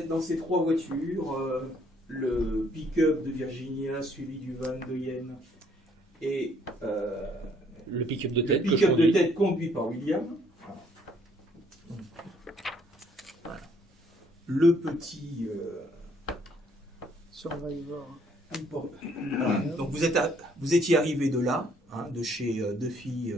êtes dans ces 3 voitures, le pick-up de Virginia suivi du van de Yen et Le pick-up de le tête que je pick-up de conduis. tête conduit par William. Voilà. Le petit... Survivor. Voilà. Donc vous étiez arrivé de là, hein, de chez deux filles,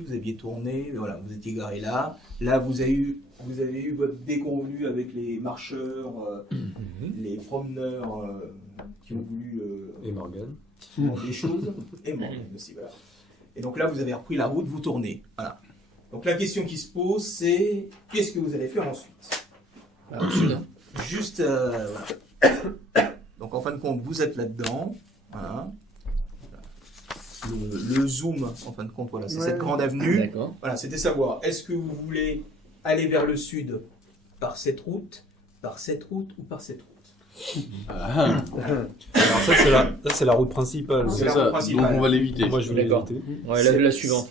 vous aviez tourné, voilà, vous étiez garé là. Là vous avez eu votre déconvenue avec les marcheurs, les promeneurs qui ont voulu Et Morgan. prendre des choses, et Morgan aussi, voilà. Et donc là vous avez repris la route, vous tournez, voilà. Donc la question qui se pose c'est qu'est-ce que vous allez faire ensuite? Voilà. Juste, voilà. Donc en fin de compte, vous êtes là-dedans. Voilà. Le zoom, en fin de compte, voilà, c'est cette grande avenue. D'accord. Voilà, c'était savoir, est-ce que vous voulez aller vers le sud par cette route ou par cette route? Alors ça c'est la route principale. C'est C'est la ça, route principale. donc on va l'éviter. Moi je voulais D'accord. l'éviter. Ouais, la suivante.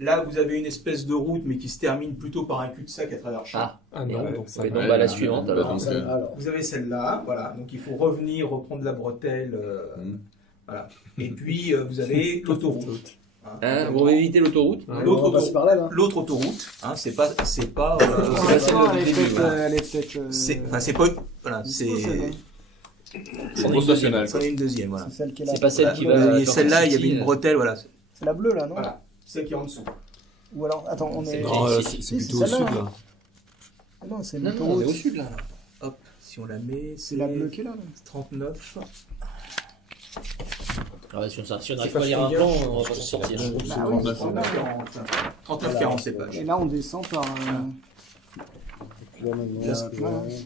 Là, vous avez une espèce de route, mais qui se termine plutôt par un cul-de-sac à travers le champ. Ah, Ah et non, on- donc ça et va. donc bah, la suivante alors. donc, Alors, Vous avez celle-là, voilà. Donc il faut reprendre la bretelle, voilà. Et puis vous avez l'autoroute. Hein, vous évitez l'autoroute. L'autre on va passer par là, là. L'autre autoroute, hein, c'est pas, pas celle du début, voilà. Elle est peut-être. c'est pas, voilà, c'est C'est Grosse nationale. c'en est une deuxième, voilà. C'est celle qui est là. C'est pas celle qui Vous va. aviez dans celle-là, il y City, avait une bretelle, voilà. C'est la bleue, là, non? Voilà, celle qui est en dessous. Ou alors, attends, on est. Non, Si, c'est si, plutôt c'est au sud celle-là, là. Ah non, c'est Non, non, on est au l'autoroute. sud là. Hop, si on la met, C'est la bleue qui est là. 39. Ah ouais, si on n'arrive pas à lire un plan, on va pas s'en sortir. Bah oui, 39, c'est là. 39, 40, c'est pas. Et là, on descend par.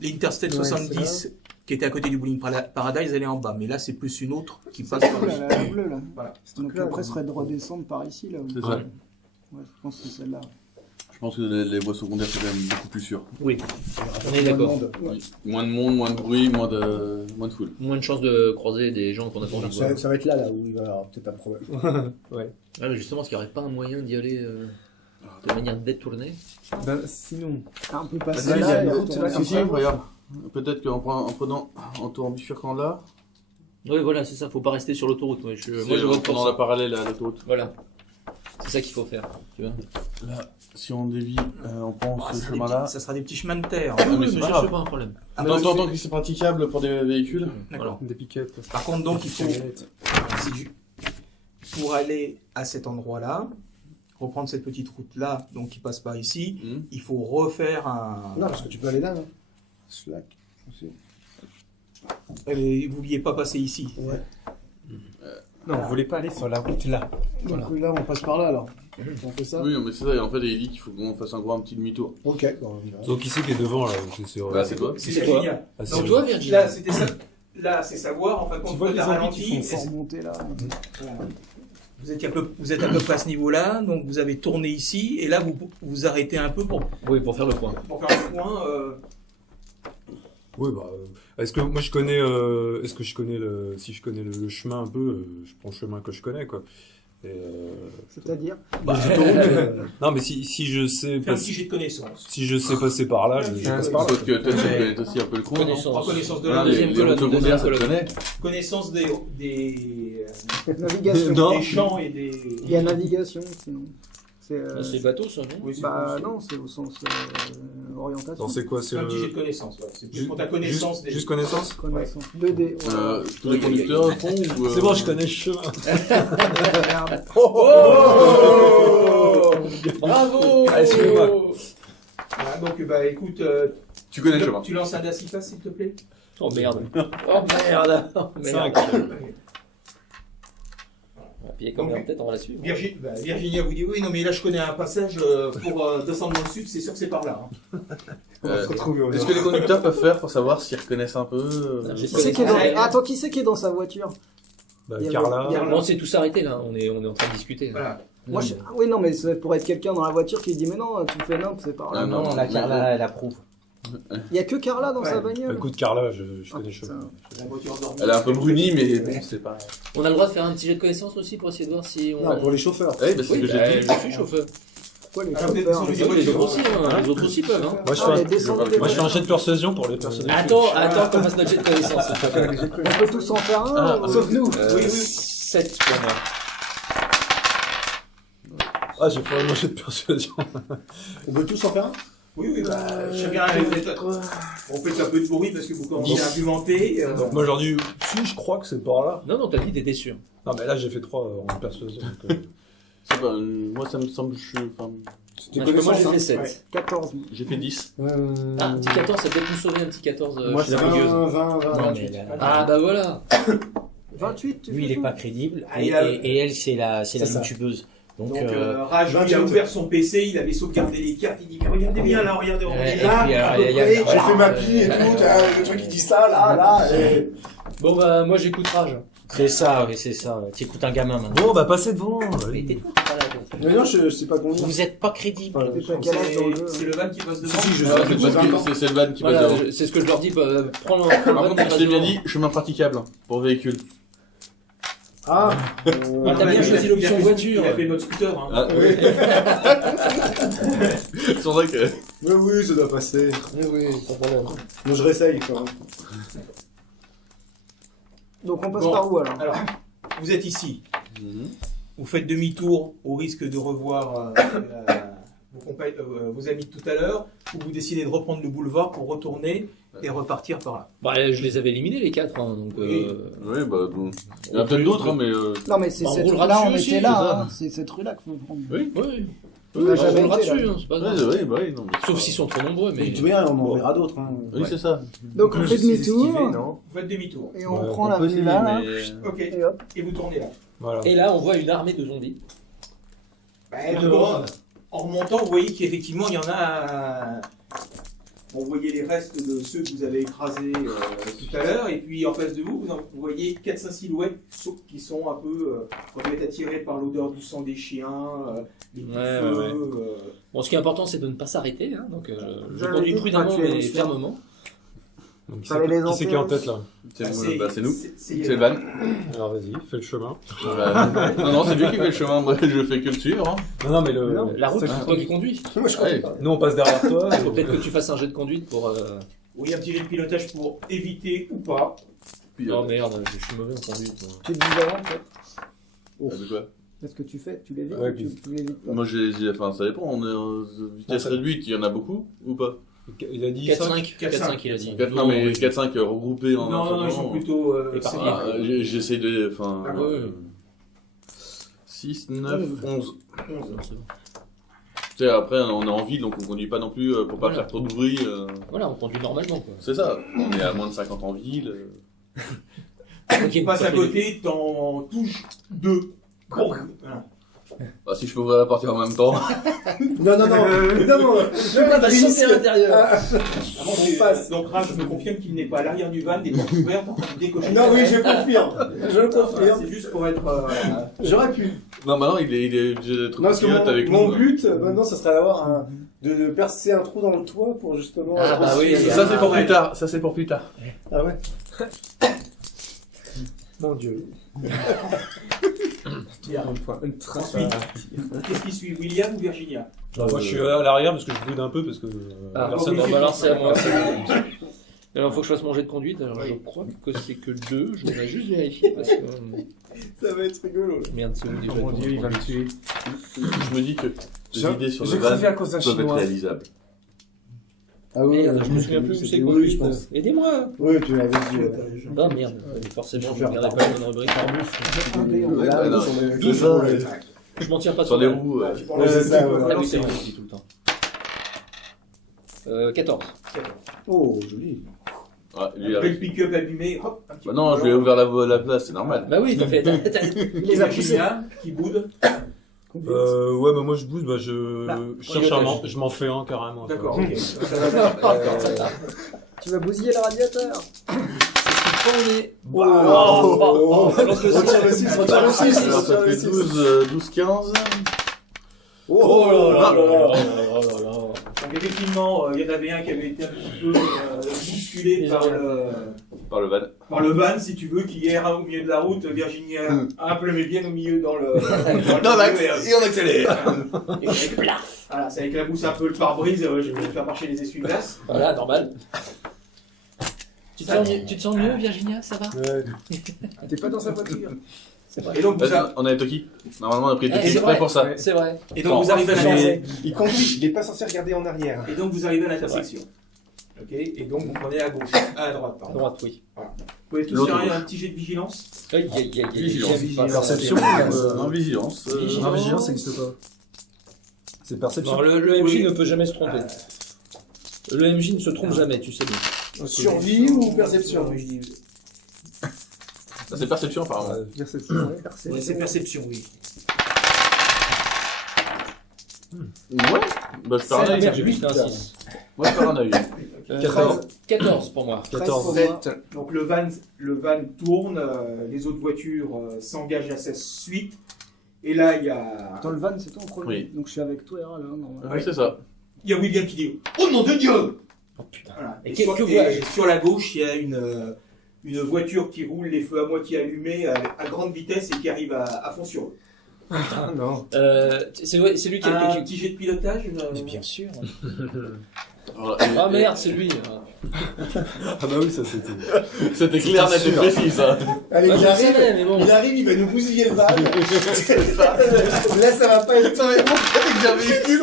L'Interstate Ouais, 70, qui était à côté du Bowling Paradise, elle est en bas. Mais là, c'est plus une autre qui passe par le La bleue, là. Voilà. Donc après, ce serait de redescendre par ici, là. C'est ça. Ouais. Ouais, je pense que c'est celle-là. Je pense que les voies secondaires c'est quand même beaucoup plus sûr. Oui, on est d'accord. Ouais. Moins de monde, moins de bruit, moins de foule. Moins de chances de croiser des gens qu'on a pas envie de voir. Ça va être là où il va y avoir peut-être un problème. Ouais. Ah, mais justement, est-ce qu'il n'y aurait pas un moyen d'y aller de manière détournée? Ben sinon. Un peu passé Vas-y, là, il y a et route, retourner Si, si, après. regarde. Peut-être en bifurquant là, Oui, voilà, c'est ça, faut pas rester sur l'autoroute. Ouais. Moi, je en vote pour prenant ça. la parallèle à l'autoroute. Voilà. C'est ça qu'il faut faire, tu vois. Là, si on dévie, on prend Ah, ce ça sera des chemin-là. petits- ça sera des petits chemins de terre. mais Oui, c'est mais pas ça, grave. c'est pas un problème. Tant que c'est praticable pour des véhicules. D'accord. Des pick-up. Par contre, donc, il faut, pour aller à cet endroit-là, reprendre cette petite route-là, donc qui passe par ici, il faut refaire un... Non, parce que tu peux aller là, non? Slack aussi. Vous vouliez pas passer ici. Ouais. Non, on voulait pas aller sur la route là. Donc là, on passe par là alors. On fait ça? Oui, mais c'est ça. Et en fait, il dit qu'il faut qu'on fasse encore un petit demi-tour. Ok, bon, on y va. Donc qui c'est qui est devant là? Bah, c'est toi. C'est toi. génial. Ah, Donc, toi, Virginia. Là, c'était ça. Là, c'est savoir, en fin de compte, Tu vois vous les avez zombies qui ralenti. font Faut remonter là. Vous êtes à peu près à ce niveau-là, donc vous avez tourné ici, et là, vous arrêtez un peu pour Oui, pour faire le point. faire le point. Oui bah. Est-ce que moi je connais est-ce que je connais si je connais le chemin un peu, je prends le chemin que je connais quoi. Et, C'est-à-dire. non mais si je sais Fais un passer, petit jet de connaissance. si je sais passer par là, je passe par là. Sauf que toi, tu connais aussi un peu le coin. non Connaissance. Prends connaissance de Voilà, la deuxième les colonne, routes secondaires, ça deuxième te connaît. connaissance des Navigation. Non. des champs et des... Il y a navigation, sinon. C'est. C'est bateau, ça, non? Oui, c'est Bah possible. non, c'est au sens orientation. Non, c'est quoi? C'est C'est un petit jet de le connaissance. Ouais. C'est plus pour ta connaissance des... juste connaissance. Connaissance. 2D. Tous les conducteurs font ou... C'est bon, je connais le chemin. Merde. Bravo! Ah, excuse-moi. Voilà, donc, bah écoute, Tu connais le chemin. tu lances un Dacifa, s'il te plaît. Oh merde! Oh merde! Oh, merde. 5. Puis comme en tête, on va la suivre. Virginia vous dit oui, non mais là je connais un passage pour descendre dans le sud, c'est sûr que c'est par là. Hein. Est-ce que les conducteurs peuvent faire pour savoir s'ils reconnaissent un peu J'ai Qui c'est qui est dans... Attends, qui c'est qui est dans sa voiture? Bah, Il y a Carla. le- Bon, on s'est tous arrêtés là, on est en train de discuter. Voilà. Moi, oui, non, mais ça pourrait être quelqu'un dans la voiture qui dit mais non, tu fais nimp, c'est par là. Ah, non, la Carla, elle approuve. Il y a que Carla dans Ouais. sa Bah, bagnole. écoute Carla, je connais le chemin. La voiture endormie. Elle est un peu brunie, mais bon, c'est pas... On a le droit de faire un petit jet de connaissance aussi pour essayer de voir si on. Non, pour les chauffeurs. Eh, bah, c'est ce Oui, que j'ai dit. je suis chauffeur. Pourquoi les Alors, vous êtes chauffeurs sur Les autres aussi, hein, les autres aussi peuvent. Hein. Moi, je Ah, fais les descendants des moi, je fais un jet de persuasion pour les personnages. Attends qu'on fasse notre jet de connaissance. On peut tous en faire un, Ah, sauf nous. Oui, oui. 7 pour moi. Ah, j'ai fait un jet de persuasion. On peut tous en faire un? Oui, oui, chacun on fait un peu de bruit parce que vous commencez à argumenter. Donc, moi, j'aurais dit, si, je crois que c'est par là. Non, t'as dit t'étais sûr. Non, mais là, j'ai fait 3 en persuasion. Donc, C'est pas, moi, ça me semble. Enfin, C'était Moi connaissance, j'ai hein. fait 7. Ouais. 14. j'ai fait 10. Ah, un petit 14, ça peut être nous sauver un petit 14 Moi, chez c'est la 20, rigueuse. 20, 20, Non, 28. mais Ah bah voilà. 28, tu lui, fais il est tout pas crédible. Ah, Et, il a- et elle, c'est la ça. youtubeuse. Donc, Donc, Raj, lui, il a 28. ouvert son PC, il avait sauvegardé les cartes, il dit mais regardez bien là, regardez, on Ouais, est et là, puis, alors, à peu il y a- près. J'ai fait ma pile et tout, le truc qui dit ça, là, et... Bon bah moi j'écoute Rage. c'est ça, oui, c'est ça. Tu écoutes un gamin maintenant. bon, bah, passez devant. Mais tais-toi, t'es pas là, toi. Mais non, je sais pas conduire. Vous êtes pas crédible. Enfin, T'es pas quel âge dans le jeu C'est le van qui passe devant. Si, je Ouais, c'est parce que c'est le van qui passe Voilà, devant. c'est ce que je leur dis. Prends le. Par contre, je t'ai bien dit, chemin praticable pour véhicule. Ah, Ah, t'as bien choisi l'option voiture. Il a fait mode scooter. Hein. Ah, oui. C'est vrai que. oui, oui, ça doit passer. Oui, pas de problème. Moi, je réessaye, quand même. Donc on passe Bon. par où alors? Alors, vous êtes ici. Vous faites demi-tour au risque de revoir vos amis de tout à l'heure, ou vous décidez de reprendre le boulevard pour retourner et repartir par là. Bah, je les avais éliminés les 4. Hein, donc, Oui. Oui, bah, bon. Il y en a peut-être d'autres, hein, mais. Non mais c'est Bah, on cette roulera rue-là, on dessus était aussi, là, hein. C'est cette rue-là qu'il faut prendre. Oui. Oui. On a On jamais roulera été, là. dessus, hein, c'est pas Ouais, grave. ouais, bah oui, non. mais- Sauf s'ils sont trop nombreux, mais. Mais tout bien, on en verra d'autres. Hein. Oui, c'est ça. Donc on fait demi-tour, Vous faites demi-tour. et on Ouais, prend On la peut rue essayer, là, là, mais. Ok. et hop. Et vous tournez là. Voilà. Et là, on voit une armée de zombies. En remontant, vous voyez qu'effectivement, il y en a. Bon, vous voyez les restes de ceux que vous avez écrasés tout à l'heure, et puis en face de vous, vous voyez 4-5 silhouettes qui sont un peu. Qui doivent être attirées par l'odeur du sang des chiens, les petits Ouais, feux. ouais. Bon, ce qui est important, c'est de ne pas s'arrêter. Hein, donc, je J'avais conduis dit de prudemment, pas tuer mais les chiens. fermement. Donc, qui Fallait les c'est qui est en tête, là? C'est nous. C'est C'est le van. Alors, vas-y, fais le chemin. Non, non, c'est lui qui fait le chemin. Moi, je fais que le suivre. Hein. Non, mais La route, c'est c'est toi qui conduis. Moi, je Ouais. crois pas. nous, on passe derrière toi. Il faut peut-être que tu fasses un jet de conduite pour. Oui, un petit jet de pilotage pour éviter ou pas. Puis, Oh merde, je suis mauvais en conduite. moi. Tu te dis avant en fait. de quoi Qu'est-ce que tu fais? Tu l'évites Ouais, ou tu l'évites pas? Moi, enfin, ça dépend. On est en vitesse ça- réduite. Il y en a beaucoup ou pas Il a dit 4-5, 4-5, il a dit. Non, mais 4-5 regroupés en. Non, ils sont plutôt. Éparpillés. c'est- J'essaie de. Enfin. Ah, ouais. 6, 9, 11. 11. Tu sais, après, on est en ville, donc on conduit pas non plus pour pas Voilà. faire trop de bruit. Voilà, on conduit normalement. Quoi. C'est ça. On est à moins de 50 en ville. Quand il passe à côté, t'en touches 2. Voilà. Ah, si je peux ouvrir la porte en même temps. Non, non, non. Évidemment. On va sauter à l'intérieur. On passe. Donc Raj me confirme qu'il n'est pas à l'arrière du van, des portes ouvertes, en train de décocher. Non, oui, je confirme. Je Voilà, confirme. c'est juste pour être. J'aurais pu. Non, maintenant, il est obligé d'être Non, parce que pilote avec mon nous. but, maintenant, ça serait d'avoir de percer un trou dans le toit pour justement. Ah, bah oui, Ça, c'est pour plus tard. Ça, c'est pour plus tard. Ah ouais. Mon Dieu. Ensuite, qu'est-ce qui suit, William ou Virginia? Moi, je suis à l'arrière parce que je boude un peu parce que personne bon, Bah n'a alors c'est à moi. Alors faut que je fasse mon jet de conduite. Alors je crois que c'est que 2. Je voudrais juste vérifier parce que. Ça va être rigolo. Merde, c'est où déjà? Mon Dieu, il va me tuer. Je me dis que les idées sur le J'ai van préféré à cause d'un peuvent être chinois. réalisables. Ah oui, Merde, je me souviens plus où c'est oui, conduite. je pense. Aidez-moi. Oui, tu l'avais dit. Ouais. Ah merde, forcément je Je ne vais regardais faire pas la bonne rubrique. Ouais, Là, non. sur les- C'est ça, ouais. Je m'en tiens pas Sur les la- roues. Ouais, c'est ça, ouais. Ah oui, c'est vrai, je dis tout le temps. 14. Oh, joli. Ouais, lui, Après le arrive. pick-up allumé, hop, un petit Bah non, je lui ai ouvert la place, c'est normal. Bah oui, t'as fait. Il les a poussés. Virginia qui boude. Ouais, bah moi je bouge, bah je cherche on y un, attache. je m'en fais un carrément. D'accord, ok. Tu vas bousiller le radiateur. Oh, balance le retire le 6, retire le 6. Alors ça fait 12, 15. Oh là là là là là là là. Donc effectivement, il y en avait un qui avait été un petit peu bousculé Par le van. par le van, si tu veux, qui erre au milieu de la route. Virginia a un peu le bien au milieu dans le... Non, Max, et on accélère. Et plaf. Voilà, ça éclabousse un peu le pare-brise, je vais faire marcher les essuie-glaces. Voilà, normal. Tu te sens mieux, Virginia? Ça va? T'es pas dans sa voiture. Et donc, On a Toki. Normalement, on a pris Eh, Toki c'est exprès vrai. pour ça. C'est vrai. et donc vous arrivez à la Il conduit, il est pas censé regarder en arrière. Et donc vous arrivez à l'intersection. Ok. Et donc vous prenez à gauche, à droite, À pardon. droite, oui. Vous pouvez tous L'autre faire gauche. un petit jet de vigilance. Aïe, aïe, aïe, aïe. Vigilance. Perception, Non, vigilance. non, vigilance, ça n'existe pas. C'est perception. Non, le MJ Oui. ne peut jamais se tromper. Le MJ ne se trompe jamais, tu sais bien. Survie ou perception? Ça, c'est perception, apparemment. Perception, ouais, perception. Ouais, c'est perception, oui. Ouais. Bah, je perds un œil. Merde, j'ai vu que c'était un 6. Moi, je perds un œil. 14 pour moi. 14. Donc le van tourne, les autres voitures s'engagent à sa suite. Et là, il y a Attends, le van, c'est toi en premier. Oui. Donc je suis avec toi, Hera, là, normalement. Oui, c'est ça. William qui dit « Oh nom de Dieu !» Oh putain. Voilà. Et Et, que sur, vois-je et sur la gauche, il y a une voiture qui roule les feux à moitié allumés à grande vitesse et qui arrive à fond sur eux. Ah non. C'est lui qui a Un le petit jet de pilotage Bien sûr. Voilà. Ah merde, c'est lui. Ah bah oui, ça c'était. C'était clair, net et sûr. précis, ça. Allez, Ah, il je le arrive. savais, mais bon. Il arrive, il va nous bousiller le van. Là, ça va pas être. Putain, mais pourquoi dès que j'ai un véhicule,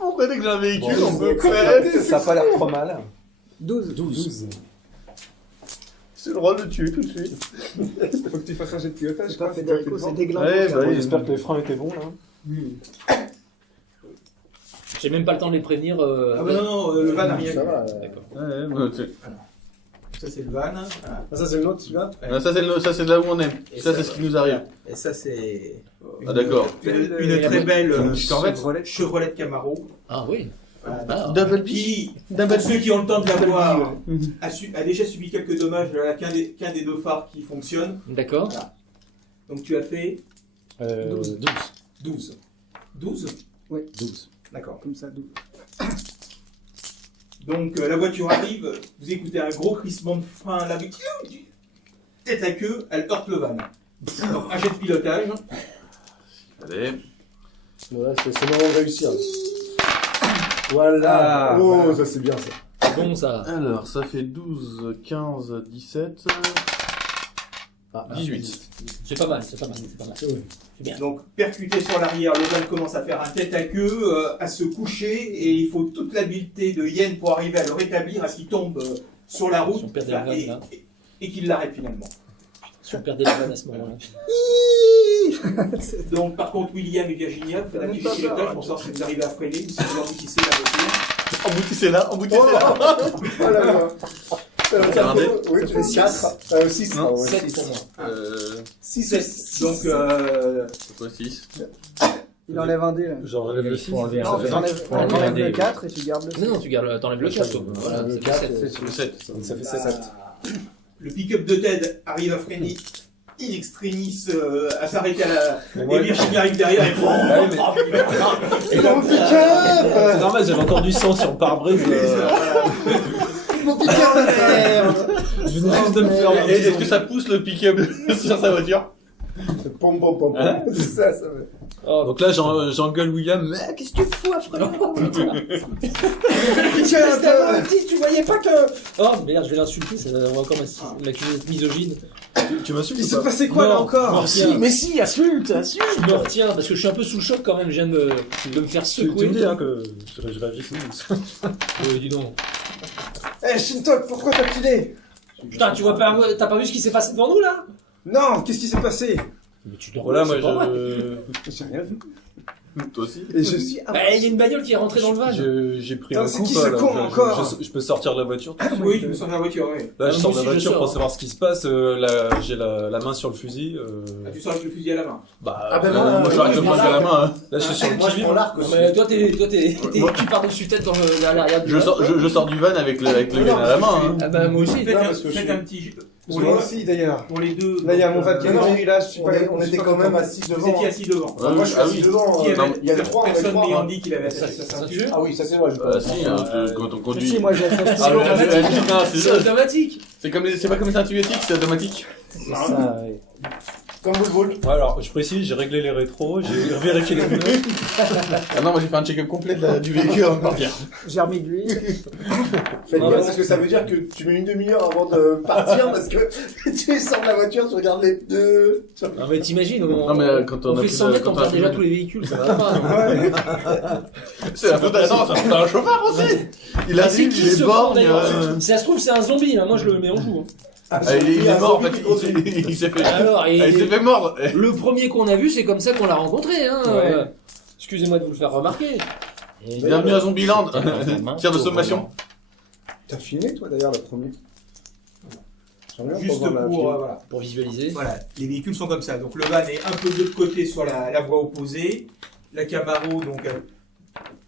pourquoi dès que j'ai un véhicule, on peut faire... Ça a pas l'air trop mal. 12. C'est le rôle de tuer tout de suite. Faut que tu fasses un jet de pilotage. C'est pas quoi, Federico, c'est déglingué. Ouais, bah oui. J'espère que les freins étaient bons là. J'ai même pas le temps de les prévenir. Ah bah non, le van n'a rien Ça vu. va. D'accord. Ouais, tu- Ça c'est le van. Voilà. Ah, ça, c'est le nôtre, celui-là. Ah, ça, c'est là où on est. Et Ça, c'est ce qui nous arrive. Et ça c'est... Ah, d'accord. Une très belle Chevrolet. Chevrolet Camaro. Ah oui. Voilà. Ah. Double Qui, pour ceux qui ont le temps de la voir, a déjà subi quelques dommages. Voilà, qu'un des deux phares qui fonctionne. D'accord. Donc tu as fait 12. 12. 12 Oui, 12. D'accord. comme ça, 12. Donc la voiture arrive, vous écoutez un gros crissement de frein, là, tête à queue, elle heurte le van. Donc un jet de pilotage. Allez. Voilà, c'est le moment de réussir. Voilà. Ah, Oh, voilà. ça c'est bien ça. C'est bon ça. Alors, ça fait 12, 15, 17... 18. C'est pas mal, c'est pas mal. C'est pas mal. C'est bien. Donc percuté sur l'arrière, le van commence à faire un tête à queue, à se coucher, et il faut toute l'habileté de Yen pour arriver à le rétablir, à ce qu'il tombe sur la route Son père des vannes, là. et qu'il l'arrête finalement. Si on perdait les vannes à ce moment-là. Donc par contre William et Virginia, vous faites un petit jet de pilotage pour savoir si vous arrivez à freiner ou si vous emboutissez la voiture. Emboutissez-la, emboutissez-la. Oh là là. Ça Regardez. fait, oui, ça fait 4. 6. Non, 7 pour moi. 6. Donc C'est quoi 6? Il enlève un dé là. J'enlève le 6. Faut enlever Non, un peu. t'enlèves Faut enlever un le dé. 4 et tu gardes le Non, non, tu gardes, t'enlèves le 4. Voilà, Le ça fait 4, 7. Le 7. Ça fait 7. le pick-up de Ted arrive à freiner in extremis, à s'arrêter à la... Ouais. Et Virginia arrive derrière et... Et mon pick-up. C'est normal, j'avais encore du sang sur le pare-brise. Mon pick-up de merde. Je venais juste de me faire. Est-ce que ça pousse le pick-up sur sa voiture? Pom pom pom. Hein C'est ça, ça va. Oh, Donc là, j'engueule William. Mais qu'est-ce que tu fous, frère? Tu voyais pas que. oh merde, je vais l'insulter, ça va encore m'accuser d'être misogyne. Tu m'insultes Il ou se pas? passait quoi Non. là encore Ah, si, mais si, insulte. Je me retiens parce que je suis un peu sous le choc quand même, je viens de me faire Tu secouer. me dis hein, que je réagis. Dis donc. Eh, Shintok, pourquoi t'as pilé? Putain, t'as pas vu ce qui s'est passé devant nous là? Non, qu'est-ce qui s'est passé? Mais tu dors. Voilà, moi c'est pas vrai. J'ai rien vu. Toi aussi. Et je suis. Bah, il y a une bagnole qui est rentrée dans le van. J'ai pris Putain, un c'est coup. qui pas, ce là. con encore Je peux sortir de la voiture. Oui, tu me sors de la voiture, oui. Là, je Ah, sors de moi la aussi, je voiture sors. pour savoir ce qui se passe. Là, j'ai la main sur le fusil. Ah, tu sors avec le fusil à la main. Bah, Ah ben non, Moi, je l'arrête le flingue à la main. Hein. là, je suis sur le Moi, je qui-vive. prends l'arc Non, aussi. mais toi, t'es Moi- équipé par-dessus tête à l'arrière du Je van. sors du van avec le gun à la main. Hein. Ah bah, moi aussi. Faites, Non, un, parce que je faites suis- un petit... jet. Pour Moi les, aussi d'ailleurs. pour les deux... Là, il y a mon donc, van qui est là, je suis pas. on On est était pas quand même content. assis Vous devant. étiez assis devant. Ouais, Moi, je suis ah assis oui. devant. Qui avait- Il y avait trois, on avait Personne trois. n'ayant hein. dit qu'il avait attaché sa Ça ceinture. tue. Ah oui, ça c'est moi. j'ai pas- Bah si, hein, quand on conduit. Si, moi j'ai fait Ah, le automatique. putain, C'est automatique. c'est pas comme les antibiotiques, c'est automatique. ça, ouais. Comme Boule. Ouais, alors, je précise, j'ai réglé les rétros, j'ai vérifié les pneus. Ah non, moi j'ai fait un check-up complet du véhicule avant de partir. J'ai remis de l'huile. Faites Non, gaffe, mais parce que ça veut dire que tu mets une demi-heure avant de partir, parce que tu sors de la voiture, tu regardes les pneus. Non mais t'imagines, Non, mais quand on on a fait plus 100 de- mètres, quand on on a perd plus déjà de- tous les véhicules, ça va pas. C'est la faute d'un chauffeur aussi. Il Mais arrive, qui il est ce mort. con, d'ailleurs Si ça se trouve, c'est un zombie, hein. Moi je le mets en joue. Ah, Il est mort en fait, zombie qui il s'est fait. Alors, Il s'est fait mordre. le premier qu'on a vu, c'est comme ça qu'on l'a rencontré. Hein. Ouais. Excusez-moi de vous le faire remarquer. Et- Bienvenue à Zombieland. Main, Tir de sommation. T'as filmé, toi, d'ailleurs, le premier? J'aimerais bien Juste voir la pour, film. voilà. Pour visualiser. Voilà, les véhicules sont comme ça. Donc le van est un peu de l'autre côté sur la voie opposée. La Camaro donc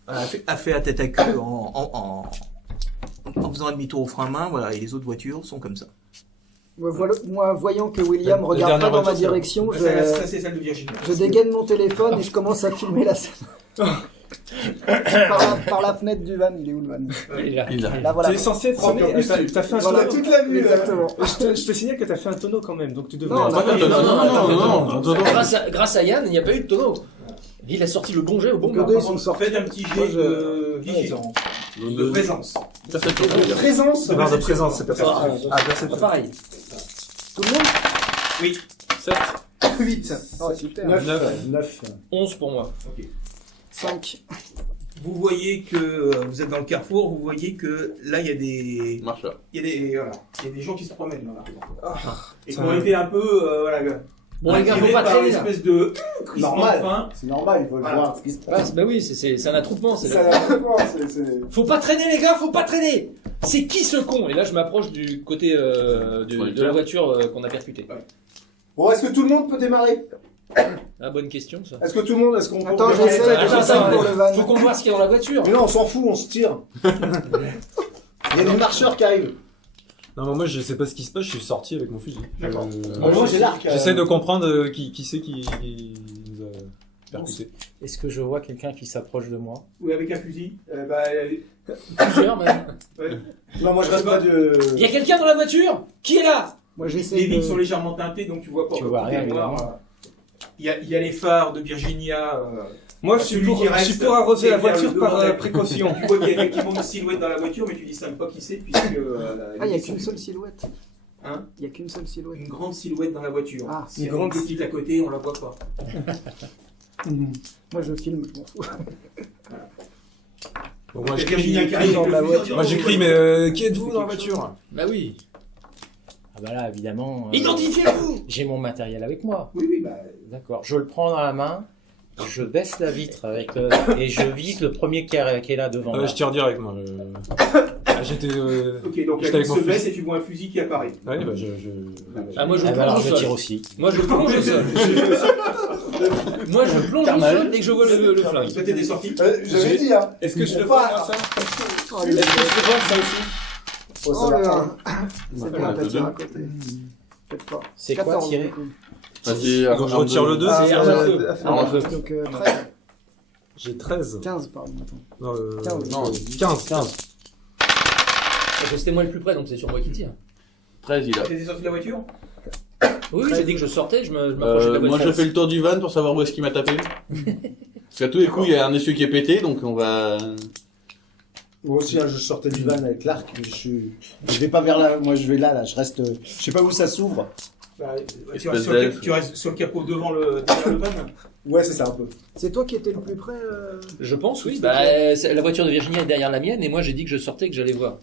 a fait à tête à queue en faisant un demi-tour au frein à main. Voilà, et les autres voitures sont comme ça. Moi, voyant que William La regarde pas dernière dans ma voiture, direction, Ça, c'est celle de Virginie. je dégaine mon téléphone et je commence à filmer la scène. par la fenêtre du van, il est où le van? Il a- Il a. Là voilà. T'es censé être Premier, premier, t'as fait un Voilà. tonneau. toute la vue, là. Exactement. Je te signale que t'as fait un tonneau quand même, donc tu devrais... Non, Pas comme non, non, non. Grâce à Yann, il n'y a pas eu de tonneau. Il a sorti le bon jet au bon Donc, moment. deux, Par ils sont contre, sortis. faites un petit Moi, jet je- de vigilance, de présence. De présence. Non, de présence, c'est personne. Ah, personne. pareil. Tout le monde? Oui. 7. 8. Oh, super. 9. 11 pour moi. 5. Vous voyez que vous êtes dans le carrefour, vous voyez que là il y a des Marche-là. il y a des gens qui se promènent dans la rue. Et qui ça- ont été un peu voilà, Bon, les gars, faut attirés pas par traîner une là. espèce de crispement Normal. de faim. C'est normal, il faut Voilà. voir ce qui se Ouais, passe. bah oui, c'est un attroupement. C'est Ça n'a rien à voir, c'est... Faut pas traîner les gars, faut pas traîner. C'est qui ce con? Et là je m'approche du côté de la voiture qu'on a percutée. Bon, est-ce que tout le monde peut démarrer? Ah, bonne question ça. Est-ce que tout le monde, est-ce qu'on peut... Attends, j'essaie Attends, pour le van. Faut qu'on voit ce qu'il y a dans la voiture. Mais non, on s'en fout, on se tire. Il y a des marcheurs qui arrivent. Non, mais moi, je sais pas ce qui se passe, je suis sorti avec mon fusil. D'accord. Moi, j'ai l'arc. J'essaie de comprendre qui c'est qui nous a percuté. Est-ce que je vois quelqu'un qui s'approche de moi? Oui, avec un fusil. Plusieurs même. Non, moi, je reste pas de... Il y a quelqu'un dans la voiture? Qui est là? Moi, Les j'essaie vitres sont de... légèrement teintées, donc tu vois pas. Tu vois rien, évidemment. Il y a les phares de Virginia. Moi, je suis celui pour, qui je reste suis pour arroser la vers le voiture par bordel. précaution. Tu vois qu'il y a effectivement une silhouette dans la voiture, mais tu distingues pas qui c'est, puisque. Ah, il n'y a qu'une seule silhouette. Hein? Il n'y a qu'une seule silhouette. Une grande silhouette dans la voiture. Ah, Si une elle est grande- petite à côté, on la voit pas. Moi, je filme, je m'en fous. Bon, moi, Il y je a Virginia qui arrive dans avec la le fusil. voiture. moi, j'écris, mais qui êtes-vous dans la voiture? Bah oui. Ah bah là, évidemment... Identifiez-vous. J'ai mon matériel avec moi. Oui, oui, bah. D'accord. Je le prends dans la main, je baisse la vitre avec et je vise le premier qui est là devant moi. Je tire direct, moi. J'étais. Ok, donc J'étais elle avec se mon baisse et tu vois un fusil qui apparaît. Ouais, bah, Ah, moi je Ah bah alors plonge au je tire sol. aussi. Moi je plonge au sol. Moi je plonge au Carnal. sol dès que je vois le flingue. Toi, t'es des sorties. J'avais dit, hein. Est-ce que je On le vois, part. moi, ça? Oh, Est-ce que je le vois, ça aussi? Oh, ça Oh, va. le 1. C'est Ouais, bien, le t'as deux. tiré à côté. Peut-être pas. C'est quoi 14, tirer? du coup. Vas-y, Donc, je retire le 2. Ah, C'est arme à feu. arme à feu. Donc, 13. J'ai 13. 15, pardon. Non, 15. Non, 15. C'était moi le plus près donc c'est sur moi qui tire. 13 il a. T'es sorti de la voiture? Oui, j'ai dit que je sortais, je m'approchais de la Moi voiture. je fais le tour du van pour savoir où est-ce qu'il m'a tapé. Parce qu'à tous les coups il y a un essieu qui est pété donc on va. Moi aussi, hein, je sortais du van avec l'arc, mais je vais pas vers là, moi je vais là, je reste, je sais pas où ça s'ouvre. Bah, Espèce tu restes sur le d'elfe. tu restes sur le capot derrière le van. Ouais, c'est ça un peu. C'est toi qui étais le plus près Je pense, oui. Bah, la voiture de Virginie est derrière la mienne et moi j'ai dit que je sortais et que j'allais voir.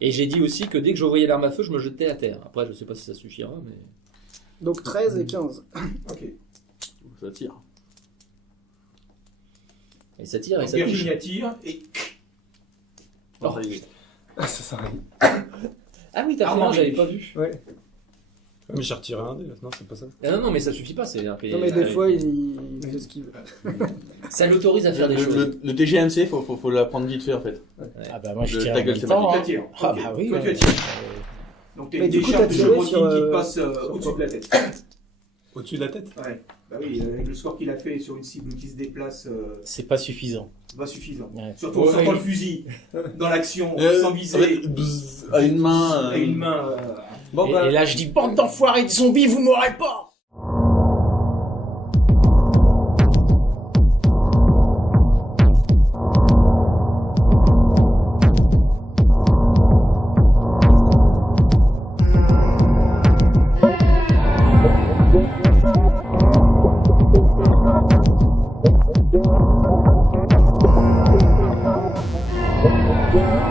Et j'ai dit aussi que dès que je voyais l'arme à feu, je me jetais à terre. Après, je sais pas si ça suffira, mais. Donc 13 et 15. Ok. Ça tire. Et ça tire et Donc, ça touche. Virginia tire et. Oh. Ah, ça s'arrête. Ah oui, t'as fait Ah, un, oui. j'avais pas vu. Ouais. Mais j'ai retiré un dé, là. Non, c'est pas ça. Ah, non, mais ça suffit pas. C'est un peu- Non, mais des fois, il fait ce qu'il veut. Ça l'autorise à faire des choses. Le TGMC faut l'apprendre vite fait en fait. Ah bah moi je Le tire en tackle, même c'est temps. Tu hein. tires. Ah Ok. bah oui. Toi, tu ouais. attires. Donc t'as Mais une du coup, décharge t'as de tiré chevrotine sur, qui passe sur au-dessus quoi de la tête. Au-dessus de la tête? Ouais. Bah oui, avec le score qu'il a fait sur une cible qui se déplace, C'est pas suffisant. c'est pas suffisant. Ouais. Surtout en Ouais. sortant le fusil dans l'action, sans viser, En fait, bzz, à une main. à une main. Bon, Et bah, là je dis bande d'enfoirés de zombies, vous m'aurez pas. Yeah.